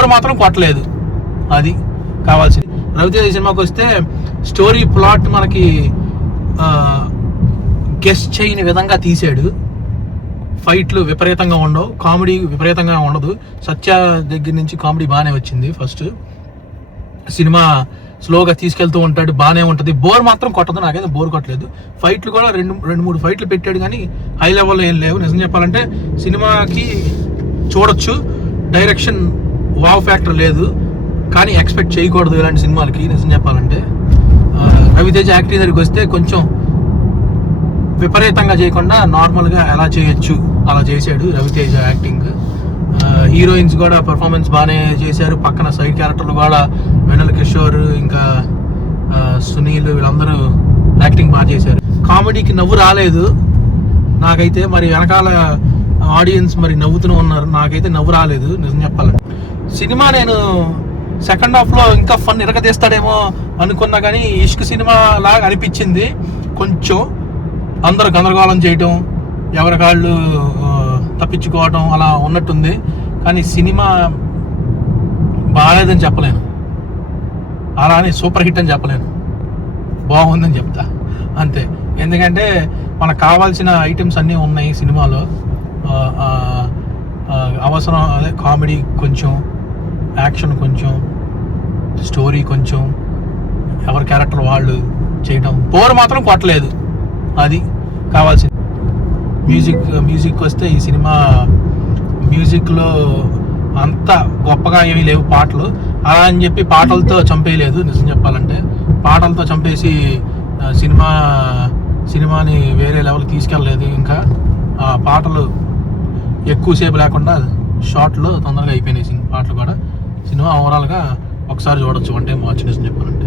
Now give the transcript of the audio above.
Bore మాత్రం కొట్టలేదు. అది కావాల్సింది. రవితేజ సినిమాకి వస్తే స్టోరీ ప్లాట్ మనకి గెస్ చేయని విధంగా తీసాడు. ఫైట్లు విపరీతంగా ఉండవు, కామెడీ విపరీతంగా ఉండదు. సత్య దగ్గర నుంచి కామెడీ బాగానే వచ్చింది. ఫస్ట్ సినిమా స్లోగా తీసుకెళ్తూ ఉంటాడు, బాగానే ఉంటుంది. బోర్ మాత్రం కొట్టదు, నాకైతే బోర్ కొట్టలేదు. ఫైట్లు కూడా రెండు మూడు ఫైట్లు పెట్టాడు, కానీ హై లెవెల్లో ఏం లేవు. నిజం చెప్పాలంటే సినిమాకి చూడొచ్చు, డైరెక్షన్ వావ్ ఫ్యాక్టర్ లేదు, కానీ ఎక్స్పెక్ట్ చేయకూడదు ఇలాంటి సినిమాలకి. నిజం చెప్పాలంటే రవితేజ యాక్టింగ్ దగ్గరికి వస్తే కొంచెం విపరీతంగా చేయకుండా నార్మల్గా ఎలా చేయొచ్చు అలా చేశాడు రవితేజ యాక్టింగ్. హీరోయిన్స్ కూడా పర్ఫార్మెన్స్ బాగానే చేశారు. పక్కన సైడ్ క్యారెక్టర్లు కూడా వెన్నెల కిషోర్, ఇంకా సునీల్, వీళ్ళందరూ యాక్టింగ్ బాగా చేశారు. కామెడీకి నవ్వు రాలేదు నాకైతే. మరి వెనకాల ఆడియన్స్ మరి నవ్వుతూనే ఉన్నారు, నాకైతే నవ్వు రాలేదు నిజం చెప్పాలంటే. సినిమా నేను సెకండ్ హాఫ్లో ఇంకా ఫన్ ఇరగదీస్తాడేమో అనుకున్నా, కానీ ఇష్క్ సినిమా లాగా అనిపించింది. కొంచెం అందరూ గందరగోళం చేయటం, ఎవరికాళ్ళు తప్పించుకోవడం అలా ఉన్నట్టుంది. కానీ సినిమా బాగాలేదని చెప్పలేను, అలానే సూపర్ హిట్ అని చెప్పలేను, బాగుందని చెప్తా అంతే. ఎందుకంటే మనకు కావాల్సిన ఐటమ్స్ అన్నీ ఉన్నాయి సినిమాలో. అవసరం అదే కామెడీ కొంచెం, యాక్షన్ కొంచెం, స్టోరీ కొంచెం, ఎవరి క్యారెక్టర్ వాళ్ళు చేయడం. బోర్ మాత్రం కొట్టలేదు, అది కావాల్సింది. మ్యూజిక్ వస్తే ఈ సినిమా మ్యూజిక్లో అంత గొప్పగా ఏమీ లేవు పాటలు. అలా అని చెప్పి పాటలతో చంపేయలేదు. నిజం చెప్పాలంటే పాటలతో చంపేసి సినిమాని వేరే లెవెల్ తీసుకెళ్ళలేదు. ఇంకా ఆ పాటలు ఎక్కువసేపు లేకుండా షార్ట్లో తొందరగా అయిపోయినాయి పాటలు కూడా. సినిమా ఓవరాల్గా ఒకసారి చూడొచ్చు, 1 టైం వాచ్. నిజం చెప్పాలంటే